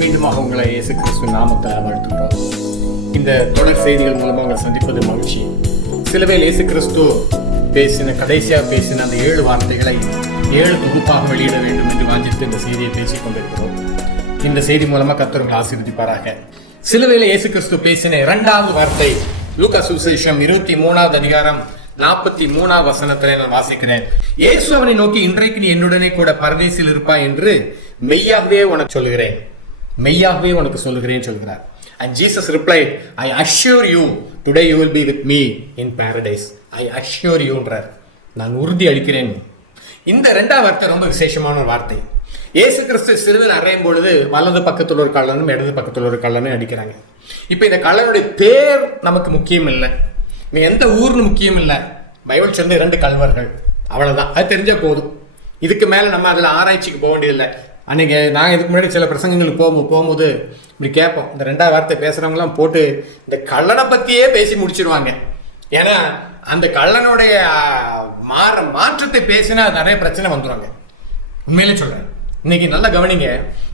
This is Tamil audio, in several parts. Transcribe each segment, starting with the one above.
மீண்டுமாக உங்களை இயேசு கிறிஸ்துவின் நாமத்தை வாழ்த்துகிறோம். இந்த தொடர் செய்திகள் மூலமாக உங்களை சந்திப்பது மகிழ்ச்சி. சிலுவையில் இயேசு கிறிஸ்து கடைசியாக பேசின அந்த 7 வார்த்தைகளை 7 தொகுப்பாக வெளியிட வேண்டும் என்று வாஞ்சித்து இந்த செய்தியை பேசிக் கொண்டிருக்கிறோம். இந்த செய்தி மூலமாக கர்த்தர் உங்களை ஆசீர்வதிப்பாராக. சிலுவையில் இயேசு கிறிஸ்து பேசின 2வது வார்த்தை லூக்கா சுவிசேஷம் 23வது அதிகாரம் 43வது வசனத்திலே நான் வாசிக்கிறேன். இயேசு அவனை நோக்கி, இன்றைக்கு நீ என்னுடனே கூட பரதீசில் இருப்பாய் என்று மெய்யாகவே உனக்கு சொல்லுகிறேன், மெய்யாகவே உனக்கு சொல்லுகிறேன் சொல்கிறார். And Jesus replied, I assure you, today you will be with me in paradise. I assure you என்றார். நான் உறுதி அளிக்கிறேன். இந்த 2வது வார்த்தை ரொம்ப விசேஷமான வார்த்தை. இயேசு கிறிஸ்து சிலுவையில் அறையும் பொழுது வலது பக்கத்தில் ஒரு கள்ளனும் இடது பக்கத்தில் ஒரு கள்ளனும் அடிக்கிறாங்க. இப்போ இந்த கள்ளனுடைய பேர் நமக்கு முக்கியம் இல்லை, நீ எந்த ஊர்னு முக்கியம் இல்லை. பைபிள் சொன்ன 2 கள்வர்கள், அவ்வளவுதான். அது தெரிஞ்சா போதும். இதுக்கு மேல நம்ம அதில் ஆராய்ச்சிக்கு போக வேண்டியதில்லை. அன்னைக்கு நான் இதுக்கு முன்னாடி சில பிரசங்கங்களுக்கு போகும்போது இப்படி கேட்போம், இந்த 2வது வார்த்தை பேசுறவங்களாம் போட்டு இந்த கள்ளனை பத்தியே பேசி முடிச்சிருவாங்க. ஏன்னா அந்த கள்ளனுடைய மாற்றத்தை பேசினா நிறைய பிரச்சனை வந்துடுவாங்க. உண்மையிலே சொல்றேன். இன்னைக்கு நல்லா கவனிங்க.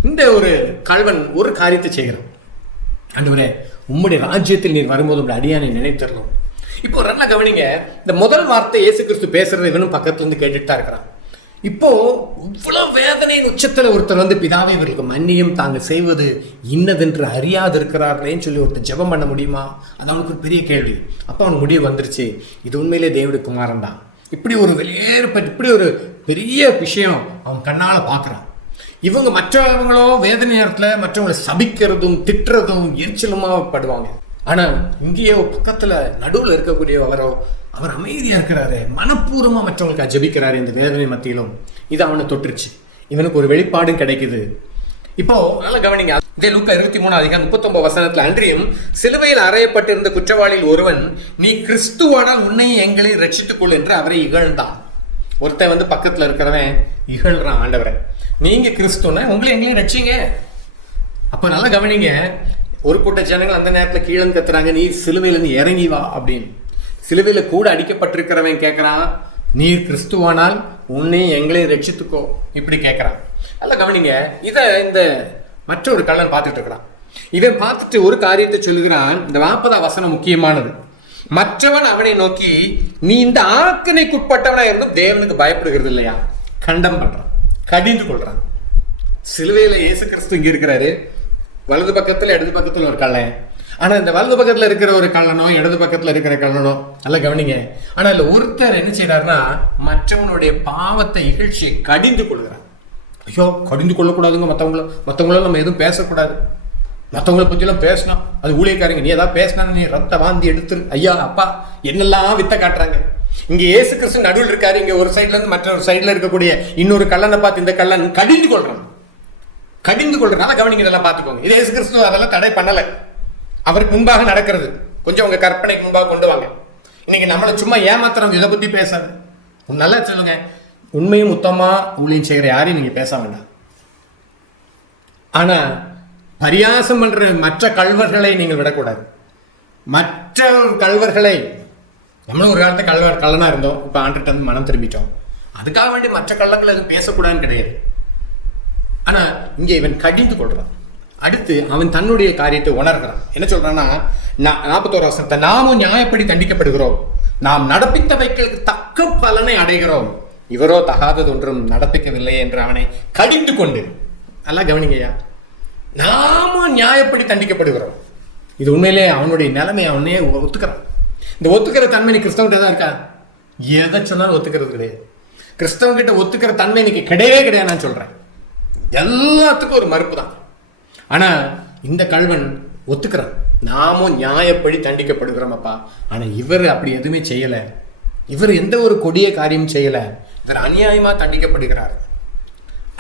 இந்த ஒரு கள்வன் ஒரு காரியத்தை செய்கிறான். ஆண்டவரே, உம்முடைய ராஜ்யத்தில் நீர் வரும்போது உங்களுடைய அடியானை நினைத்தரணும். இப்போ நல்லா கவனிங்க. இந்த முதல் வார்த்தை இயேசு கிறிஸ்து பேசுறதை இவனும் பக்கத்துல இருந்து கேட்டுட்டு தான் இருக்கிறான். இப்போ இவ்வளவு வேதனையின் உச்சத்துல ஒருத்தர் வந்து, பிதாவை இவர்களுக்கு மன்னியும், தாங்கள் செய்வது இன்னதென்று அறியாது இருக்கிறார்களேன்னு சொல்லி ஒருத்தர் ஜெபம் பண்ண முடியுமா? அது அவனுக்கு ஒரு பெரிய கேள்வி. அப்போ அவன் முடிவு வந்துருச்சு, இது உண்மையிலே தேவனுடைய குமாரன் தான். இப்படி ஒரு இப்படி ஒரு பெரிய விஷயம் அவன் கண்ணால பார்க்குறான். இவங்க மற்றவங்களோ வேதனை நேரத்தில் மற்றவங்களை சபிக்கிறதும் திட்டுறதும் எரிச்சலுமா படுவாங்க. ஆனா இங்கேயோ பக்கத்துல நடுவில் இருக்கக்கூடிய அவர் அமைதியா இருக்கிறாரு, மனப்பூர்வமா மற்றவங்களுக்கு ஜெபிக்கிறாரு. இந்த வேதனை மத்தியிலும் இது அவனை தொட்டுருச்சு. இவனுக்கு ஒரு வெளிப்பாடும் கிடைக்குது. இப்போ நல்லா கவனிங்க. இதே லூக்கா 23 அதிகாரம் 39 வசனத்துல, அன்றியும் சிலுவையில் அறையப்பட்டிருந்த குற்றவாளியில் ஒருவன், நீ கிறிஸ்துவானால் உன்னையும் எங்களையும் ரட்சித்துக் கொள் என்று அவரை இகழ்ந்தான். ஒருத்தன் வந்து பக்கத்துல இருக்கிறவன் இகழ்றான், ஆண்டவரை நீங்க கிறிஸ்துவ உங்களை எங்களையும் ரட்சிங்க. அப்ப நல்லா கவனிங்க. ஒரு கூட்ட ஜனங்கள் அந்த நேரத்தில் கீழே கத்துறாங்க, நீ சிலுவையிலிருந்து இறங்கி வா அப்படின்னு. சிலுவையில கூட அடிக்கப்பட்டிருக்கிறவன் கேட்கறான், நீர் கிறிஸ்துவானால் உன்னையும் எங்களையும் ரட்சித்துக்கோ இப்படி கேட்கறான். நல்லா கவனிங்க. இதை இந்த மற்றொரு கள்ளன் பார்த்துட்டு இருக்கிறான். இவன் பார்த்துட்டு ஒரு காரியத்தை சொல்லுகிறான். இந்த 40வது வசனம் முக்கியமானது. மற்றவன் அவனை நோக்கி, நீ இந்த ஆக்கினைக்குட்பட்டவனா இருந்தும் தேவனுக்கு பயப்படுகிறது இல்லையா? கண்டம் பண்றான், கடிந்து கொள்றான். சிலுவையில இயேசு கிறிஸ்து இங்க இருக்கிறாரு, வலது பக்கத்துல இடது பக்கத்துல ஒரு கள்ளன். ஆனா இந்த வலது பக்கத்துல இருக்கிற ஒரு கள்ளனோ இடது பக்கத்துல இருக்கிற கள்ளனோ நல்லா கவனிங்க. ஆனா இல்ல ஒருத்தர் என்ன செய்யறாருன்னா, மற்றவனுடைய பாவத்தை இகழ்ச்சியை கடிந்து கொள்கிறார். ஐயோ, கடிந்து கொள்ளக்கூடாதுங்க. மற்றவங்களும் நம்ம எதுவும் பேசக்கூடாது. மற்றவங்களை பற்றியெல்லாம் பேசினா அது ஊழியக்காரங்க. நீ ஏதாவது பேசினா நீ ரத்த வாந்தி எடுத்துரு, ஐயா அப்பா என்னெல்லாம் வித்த காட்டுறாங்க. இங்க இயேசு கிறிஸ்து நடுவில் இருக்காரு. இங்க ஒரு சைட்ல இருந்து மற்ற ஒரு சைட்ல இருக்கக்கூடிய இன்னொரு கள்ளனை பார்த்து இந்த கள்ளன் கடிந்து கொள்றனால கவனிங்க, இதெல்லாம் பார்த்துக்கோங்க. இது இயேசு கிறிஸ்து அதெல்லாம் தடை பண்ணல. அவருக்கு முன்பாக நடக்கிறது. கொஞ்சம் உங்க கற்பனைக்கு முன்பாக கொண்டு வாங்க. இன்னைக்கு நம்மளை சும்மா ஏமாத்துறவங்க இதை பத்தி பேசாது. நல்லா சொல்லுங்க, உண்மையும் உத்தமா ஊழியம் செய்கிற யாரையும் நீங்க பேச வேண்டாம். ஆனா பரியாசம் பண்ற மற்ற கள்வர்களை நீங்கள் விடக்கூடாது. மற்ற கள்வர்களை, நம்மளும் ஒரு காலத்தை கள்ளனா இருந்தோம், இப்ப ஆண்டுகிட்ட வந்து மனம் திரும்பிட்டோம். அதுக்காக வேண்டி மற்ற கள்ளங்களை எதுவும் பேசக்கூடாதுன்னு கிடையாது. ஆனா இங்க இவன் கடிந்து கொள்றான். அடுத்து அவன் தன்னுடைய காரியத்தை உணர்கிறான். என்ன சொல்றான்னா, 41 வசனத்தை, நாமும் நியாயப்படி தண்டிக்கப்படுகிறோம், நாம் நடப்பித்தவைகளுக்கு தக்க பலனை அடைகிறோம், இவரோ தகாதது ஒன்றும் நடப்பிக்கவில்லை என்று அவனை கடிந்து கொண்டு. நல்லா கவனிங்கய்யா, நாமும் நியாயப்படி தண்டிக்கப்படுகிறோம். இது உண்மையிலே அவனுடைய நிலைமை அவனே ஒத்துக்கிறான். இந்த ஒத்துக்கிற தன்மை கிறிஸ்தவன்கிட்ட தான் இருக்கா? எதை சொன்னாலும் ஒத்துக்கிறது கிடையாது. கிறிஸ்தவன்கிட்ட ஒத்துக்கிற தன்மை இன்னைக்கு கிடையவே கிடையாது. நான் சொல்றேன், எல்லாத்துக்கும் ஒரு மறுப்பு தான். ஆனா இந்த கள்வன் ஒத்துக்கிறான், நாமும் நியாயப்படி தண்டிக்கப்படுகிறோம் அப்பா. ஆனா இவர் அப்படி எதுவுமே செய்யல. இவர் எந்த ஒரு கொடிய காரியமும் செய்யல. இவர் அநியாயமா தண்டிக்கப்படுகிறார்.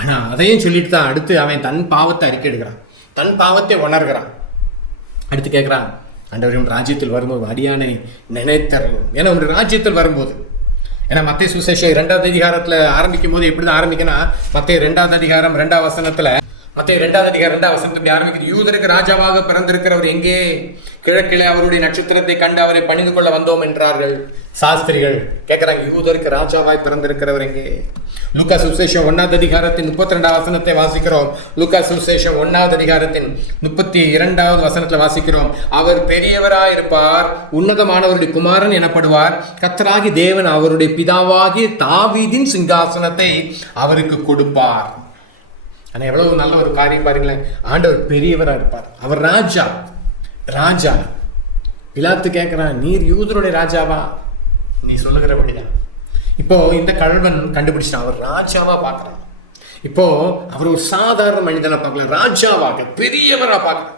ஆனா அதையும் சொல்லிட்டு தான் அடுத்து அவன் தன் பாவத்தை அறிக்கை எடுக்கிறான், தன் பாவத்தை உணர்கிறான். அடுத்து கேட்கிறான், ஆண்டவரின் ராஜ்யத்தில் வரும்போது அடியானை நினைத்தரணும். ஏன்னா ஒரு ராஜ்யத்தில் வரும்போது, ஏன்னா மத்தேயு சுவிசேஷம் 2வது அதிகாரத்துல ஆரம்பிக்கும் போது எப்படிதான் ஆரம்பிக்கனா, மத்தேயு 2வது அதிகாரம் 2வது வசனத்துல, மத்தேயு 2வது அதிகாரம் 2வது வசனத்துல ஆரம்பிக்குது, யூதருக்கு ராஜாவாக பிறந்திருக்கிறவர் எங்கே? கிழக்கிலே அவருடைய நட்சத்திரத்தை கண்டு அவரை பணிந்து கொள்ள வந்தோம் என்றார்கள். சாஸ்திரிகள் கேட்கிறாங்க, யூதருக்கு ராஜாவாய் பிறந்திருக்கிறவர் எங்கே? லூக்கா சுவிசேஷம் 1வது அதிகாரத்தின் 32வது வசனத்தை வாசிக்கிறோம். லூக்கா சுவிசேஷம் 1வது அதிகாரத்தின் 32வது வசனத்துல வாசிக்கிறோம், அவர் பெரியவராய் இருப்பார், உன்னதமானவருடைய குமாரன் எனப்படுவார், கர்த்தராகி தேவன் அவருடைய பிதாவாகிய தாவீதின் சிங்காசனத்தை அவருக்கு கொடுப்பார். ஆனா எவ்வளவு நல்ல ஒரு காரியம் பாருங்களேன், ஆண்டவர் பெரியவரா இருப்பார், அவர் ராஜா. ராஜா பிலாத்து கேட்கிறான், நீர் யூதருடைய ராஜாவா? நீ சொல்லுகிறபடிதான். இப்போ இந்த கள்வன் கண்டுபிடிச்சான், அவர் ராஜாவா பார்க்கிறான். இப்போ அவர் ஒரு சாதாரண மனிதனை பார்க்கல, ராஜாவாக பெரியவரா பார்க்கலாம்.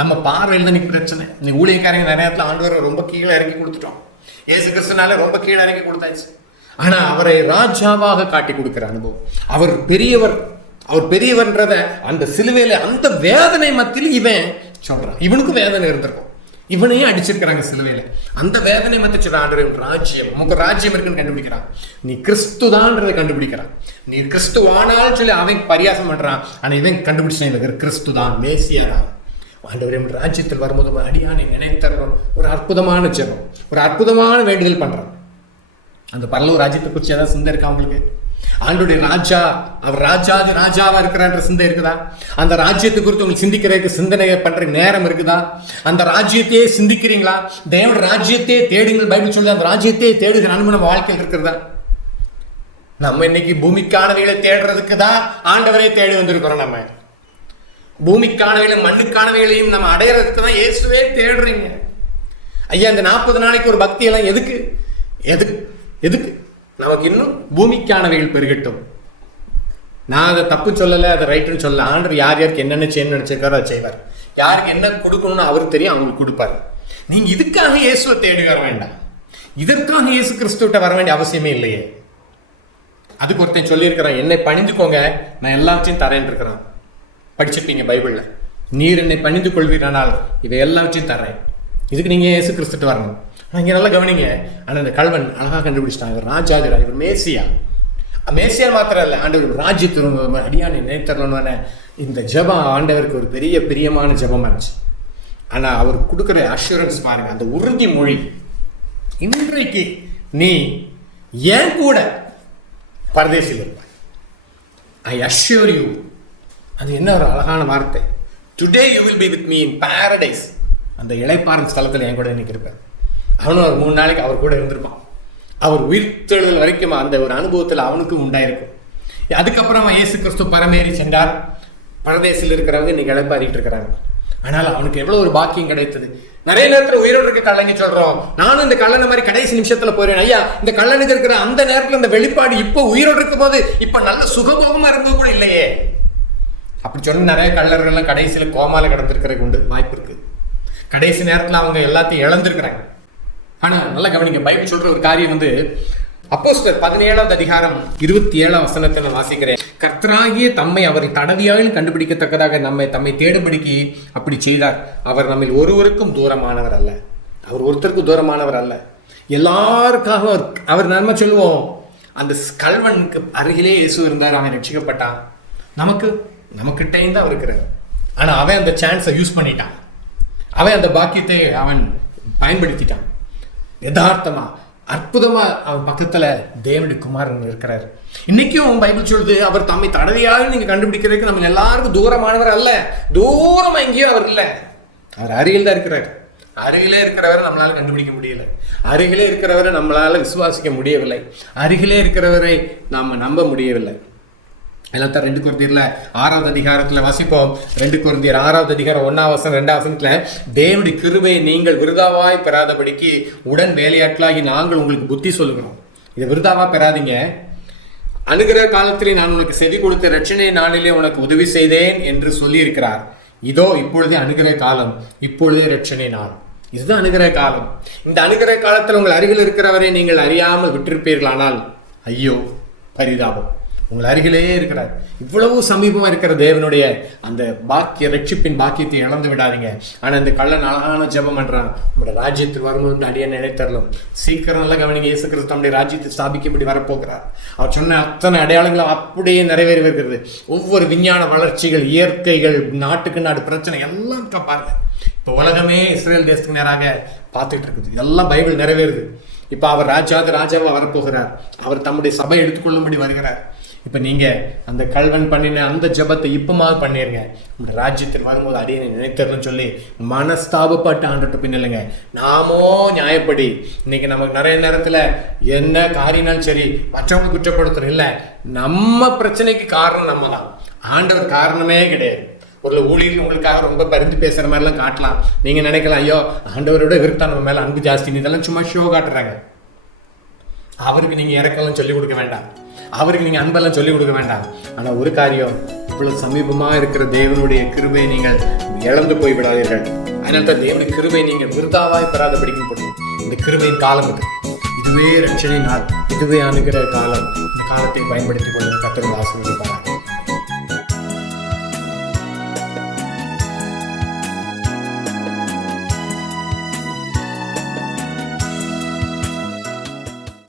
நம்ம பார்வையில் தான் நீ பிரச்சனை. நீ ஊழியக்காரங்க நிறைய இடத்துல ஆண்டவரை ரொம்ப கீழே இறங்கி கொடுத்துட்டோம், இயேசு கிறிஸ்துனால ரொம்ப கீழே இறங்கி கொடுத்தாச்சு. ஆனா அவரை ராஜாவாக காட்டி கொடுக்கிற அனுபவம். அவர் பெரியவர், அவர் பெரியவர்ன்றத அந்த சிலுவையில அந்த வேதனை மத்தியில் இவன் சொல்றான். இவனுக்கு வேதனை இருந்திருக்கும், இவனையே அடிச்சிருக்கிறாங்க சிலுவையில. அந்த வேதனை மத்திய சொல்ற ஆண்டவர் ராஜ்யம், உங்க ராஜ்யம் இருக்குன்னு கண்டுபிடிக்கிறான். நீ கிறிஸ்துதான்றதை கண்டுபிடிக்கிறான். நீ கிறிஸ்துவானாலும் சொல்லி அவன் பரியாசம் பண்றான். ஆனா இவன் கண்டுபிடிச்சான், கிறிஸ்துதான் மேசியாரா. ஆண்டவர் ராஜ்யத்தில் வரும்போது அடியானை நினைத்தரணும். ஒரு அற்புதமான ஜெபம், ஒரு அற்புதமான வேண்டுதல் பண்றான். அந்த பரலோக ராஜ்யத்தை குறித்து ஏதாவது சிந்தை இருக்கா உங்களுக்கு? ஆண்டோடைய ராஜா, அவர் ராஜாதி ராஜாவா இருக்கிறான்ற சிந்தை இருக்குதா? அந்த ராஜ்யத்தை குறித்து உங்களுக்கு சிந்திக்கிறதுக்கு சிந்தனை பண்ற நேரம் இருக்குதா? அந்த ராஜ்யத்தையே சிந்திக்கிறீங்களா? தேவனுடைய ராஜ்யத்தையே தேடுங்கள் பைபிள் சொல்லுது. அந்த ராஜ்யத்தையே தேடுகிற அனுபவம் நம்ம வாழ்க்கையில் இருக்கிறதா? நம்ம இன்னைக்கு பூமிக்கானவைகளை தேடுறதுக்கு தான் ஆண்டவரை தேடி வந்திருக்கிறோம். நம்ம பூமிக்கானவைகளையும் மண்ணுக்கானவைகளையும் நம்ம அடையிறதுக்கு தான் இயேசுவே தேடுறீங்க. ஐயா, இந்த 40 நாளைக்கு ஒரு பக்தி எல்லாம் எதுக்கு? எதுக்கு எதுக்கு? நமக்கு இன்னும் பூமிக்கானவைகள் பெருகட்டும். நான் அதை தப்பு சொல்லலை, அதை ரைட்டுன்னு சொல்லல. ஆண்டவர் யார் யாருக்கு என்னென்ன செய்யணும்னு நினைச்சிருக்காரோ அதை செய்வார். யாருக்கு என்ன கொடுக்கணும்னு அவருக்கு தெரியும், அவங்களுக்கு கொடுப்பாரு. நீங்க இதுக்காக இயேசுவை தேடி வர வேண்டாம், இதற்காக இயேசு கிறிஸ்துவிட்ட வர வேண்டிய அவசியமே இல்லையே. அதுக்கு ஒருத்தன் சொல்லியிருக்கிறான், என்னை பணிந்துக்கோங்க, நான் எல்லாவற்றையும் தரேன் இருக்கிறான். படிச்சிருப்பீங்க பைபிள்ல, நீர் என்னை பணிந்து கொள்வீரானால் இவை எல்லாவற்றையும் தரேன். இதுக்கு நீங்க இயேசு கிறிஸ்துட்டு வரணும். இங்கே நல்லா கவனிங்க. ஆனால் இந்த கள்வன் அழகாக கண்டுபிடிச்சிட்டான், இவர் ராஜாதிரா, இவர் மேசியா. மேசியா மாத்திரம் இல்லை, ஆண்டவர் ராஜ்யத்தின் அடியானை நினைத்தரணும்னு இந்த ஜெபம் ஆண்டவருக்கு ஒரு பெரிய பிரியமான ஜெபமா இருந்துச்சு. ஆனால் அவர் கொடுக்குற அஷூரன்ஸ் பாருங்க, அந்த உறுதி மொழி. இன்றைக்கு நீ ஏன் கூட பரதேசில் இருப்பாய், ஐ அஷ்யூர் யூ. அது என்ன ஒரு அழகான வார்த்தை. Today you will be with me in Paradise. அந்த இளைப்பாறும் ஸ்தலத்தில் என் கூட இன்னைக்கு இருப்பார். அவனும் ஒரு 3 நாளைக்கு அவர் கூட இருந்திருப்பான். அவர் உயிர்த்தெழுதல் வரைக்கும் அந்த ஒரு அனுபவத்தில் அவனுக்கும் உண்டாயிருக்கும். அதுக்கப்புறமா இயேசு கிறிஸ்து பரமேறி சென்றார். பரதேசில் இருக்கிறவங்க இன்னைக்கு இளைப்பாறிட்டு இருக்கிறாங்க. ஆனால் அவனுக்கு எவ்வளவு ஒரு பாக்கியம் கிடைத்தது. நிறைய நேரத்தில் உயிரோடு இருக்க கள்ளங்க சொல்றோம், நானும் இந்த கள்ளனை மாதிரி கடைசி நிமிஷத்துல போயிடுவேன். ஐயா, இந்த கள்ளனுக்கு இருக்கிற அந்த நேரத்தில் அந்த வெளிப்பாடு இப்போ உயிரோடு இருக்கும் போது இப்ப நல்ல சுகபோகமா இருந்தது கூட இல்லையே. அப்படி சொன்ன நிறைய கள்ளர்கள்லாம் கடைசியில கோமால கிடந்திருக்கிறதுக்கு உண்டு, வாய்ப்பு இருக்கு. கடைசி நேரத்தில் அவங்க எல்லாத்தையும் இழந்திருக்கிறாங்க. ஆனா நல்லா கவனிங்க, பைபிள் சொல்ற ஒரு காரியம் அப்போஸ்தலர் 17வது அதிகாரம் 27வது வசனத்தை நான் வாசிக்கிறேன். கர்த்தராகிய தம்மை அவர் தடவியால் கண்டுபிடிக்கத்தக்கதாக தம்மை தேடும்படிக்கு அப்படி செய்தார். அவர் நம்மில் ஒருவருக்கும் தூரமானவர் அல்ல. அவர் ஒருத்தருக்கும் தூரமானவர் அல்ல, எல்லாருக்காக அவர் நம்ம சொல்லுவோம். அந்த கள்வனுக்கு அருகிலே இயேசு இருந்தார், அவன் ரட்சிக்கப்பட்டான். நமக்கிட்டையும் தான் இருக்கிறார். ஆனா அவன் அந்த சான்ஸை யூஸ் பண்ணிட்டான், அவன் அந்த பாக்கியத்தை அவன் பயன்படுத்திட்டான். யதார்த்தமா அற்புதமா அவன் பக்கத்துல தேவனுடைய குமாரன் இருக்கிறார். இன்னைக்கும் பைபிள் சொல்லுது, அவர் தம்மை தடவையாக நீங்க கண்டுபிடிக்கிறதுக்கு நம்ம எல்லாருக்கும் தூரமானவர் அல்ல. தூரமா எங்கேயும் அவர் இல்லை, அவர் அருகில் தான் இருக்கிறார். அருகிலே இருக்கிறவரை நம்மளால கண்டுபிடிக்க முடியல, அருகிலே இருக்கிறவரை நம்மளால விசுவாசிக்க முடியவில்லை, அருகிலே இருக்கிறவரை நாம நம்ப முடியவில்லை. எல்லாத்தான் 2 கொரிந்தியர்ல 6வது அதிகாரத்துல வாசிப்போம். 2 கொரிந்தியர் 6வது அதிகாரம் 1வது வசனம் 2வது வசனத்துல, தேவனுடைய கிருபையை நீங்கள் விருதாவாய் பெறாதபடிக்கு உடன் வேலையாட்களாகி நாங்கள் உங்களுக்கு புத்தி சொல்லுகிறோம். இதை விருதாவா பெறாதீங்க. அனுகிரக காலத்திலே நான் உனக்கு செவி கொடுத்த ரட்சணை நாளிலே உனக்கு உதவி செய்தேன் என்று சொல்லி இருக்கிறார். இதோ இப்பொழுதே அனுகிரக காலம், இப்பொழுதே ரட்சணை நாள். இதுதான் அனுகிரக காலம். இந்த அனுகிரக காலத்தில் உங்கள் அருகில் இருக்கிறவரை நீங்கள் அறியாமல் விட்டிருப்பீர்களானால் ஐயோ பரிதாபம். உங்கள் அருகிலே இருக்கிறார். இவ்வளவு சமீபமா இருக்கிற தேவனுடைய அந்த ரட்சிப்பின் பாக்கியத்தை இழந்து விடாதீங்க. ஆனா இந்த கள்ளன் அழகான ஜெபம் பண்றான், நம்முடைய ராஜ்யத்தில் வரும்போது அடியே நினைத்தரலும். சீக்கிரம் நல்லா கவனிங்க, இயேசு கிறிஸ்து நம்முடைய ராஜ்யத்தை ஸ்தாபிக்கப்படி வரப்போகிறார். அவர் சொன்ன அத்தனை அடையாளங்களும் அப்படியே நிறைவேறி வருகிறது. ஒவ்வொரு விஞ்ஞான வளர்ச்சிகள், இயற்கைகள், நாட்டுக்கு நாடு பிரச்சனை எல்லாம் பாருங்க. இப்போ உலகமே இஸ்ரேல் தேசத்துக்கு நேராக பார்த்துட்டு இருக்குது. இதெல்லாம் பைபிள் நிறைவேறுது. இப்போ அவர் ராஜாவா வரப்போகிறார். அவர் தம்முடைய சபை எடுத்துக்கொள்ளும்படி வருகிறார். இப்போ நீங்கள் அந்த கல்வன் பண்ணின அந்த ஜபத்தை இப்போமாவது பண்ணிடுங்க. இந்த ராஜ்யத்தில் வரும்போது அடியை நினைத்தரணும்னு சொல்லி மனஸ்தாபப்பட்டு ஆண்டுட்டு பின்னில்லைங்க. நாமோ நியாயப்படி இன்னைக்கு நமக்கு நிறைய நேரத்தில் என்ன காரியனாலும் சரி மற்றவங்க குற்றப்படுத்துறோம் இல்லை, நம்ம பிரச்சனைக்கு காரணம் நம்ம தான். ஆண்டவர் காரணமே கிடையாது. ஒரு ஊழியர்கள் உங்களுக்காக ரொம்ப பரிந்து பேசுகிற மாதிரிலாம் காட்டலாம். நீங்கள் நினைக்கலாம், ஐயோ ஆண்டவரோட விருத்தம் நம்ம மேலே அன்பு ஜாஸ்தி, இதெல்லாம் சும்மா ஷோ காட்டுறாங்க. அவருக்கு நீங்கள் இறக்கலாம் சொல்லிக் கொடுக்க வேண்டாம், அவருக்கு நீங்கள் அன்பெல்லாம் சொல்லிக் கொடுக்க வேண்டாம். ஆனால் ஒரு காரியம், இவ்வளவு சமீபமாக இருக்கிற தேவனுடைய கிருபையை நீங்கள் இழந்து போய் விடாதீர்கள். அதனால தான் தேவனுடைய கிருபை நீங்கள் விருதாவாய் பெறாதபடிக்கும் போடும். இந்த கிருபையின் காலம் இதுவே ரட்சணை நாள், இதுவே அணுகிற காலம். இந்த காலத்தை பயன்படுத்திக் கொண்டு கர்த்தர் ஆசீர்வதிப்பார்.